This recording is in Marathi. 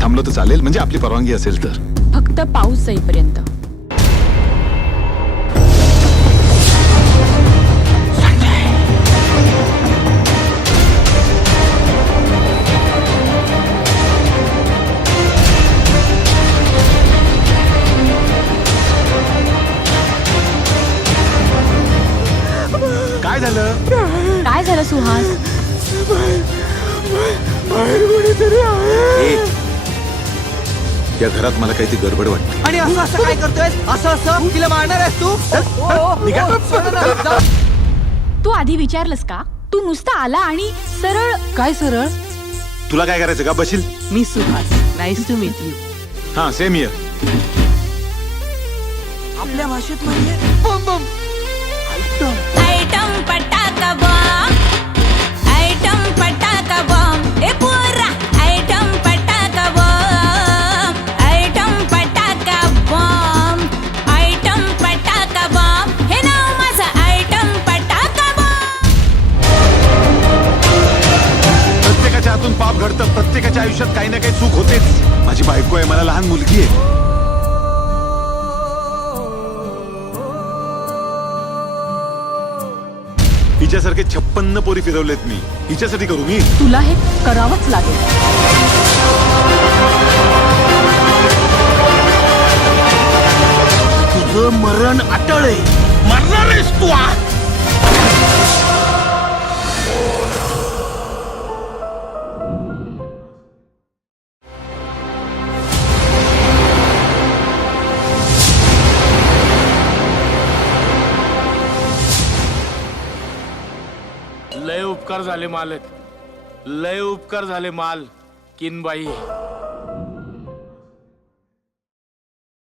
थांबलो तर चालेल, म्हणजे आपली परवानगी असेल तर. फक्त पाऊस जाईपर्यंत. काय झालं? काय झालं सुहास? ए, या घरात मला काहीतरी गडबड वाटते. आणि असं असं काय करतोय? असं तिला मारणार आहेस तू? तू आधी विचारलंस का? तू नुसता आला आणि सरळ. काय सरळ? तुला काय करायचं का? बशील. मी Suhas, nice to meet you. हा, सेम इयर. आपल्या भाषेत म्हणजे बम बम. आयटम पटाका बॉम्ब, आयटम पटाका बॉम्ब, ए पोरा आयटम पटाका बॉम्ब, आयटम पटाका बॉम्ब, आयटम पटाका बॉम्ब, हे नाव माझं आयटम पटाका बॉम्ब. प्रत्येकाच्या हातून पाप घडतं, प्रत्येकाच्या आयुष्यात काही ना काही चूक होतेच. माझी बायको आहे, मला लहान मुलगी आहे. हिच्यासारखे 56 पोरी फिरवलेत मी. हिच्यासाठी करू मी? तुला हे करावंच लागेल. तुझं मरण अटळ आहे. मरणार आहेस तू आज. लय उपकार झाले मालक, लय उपकार झाले माल किनबाई.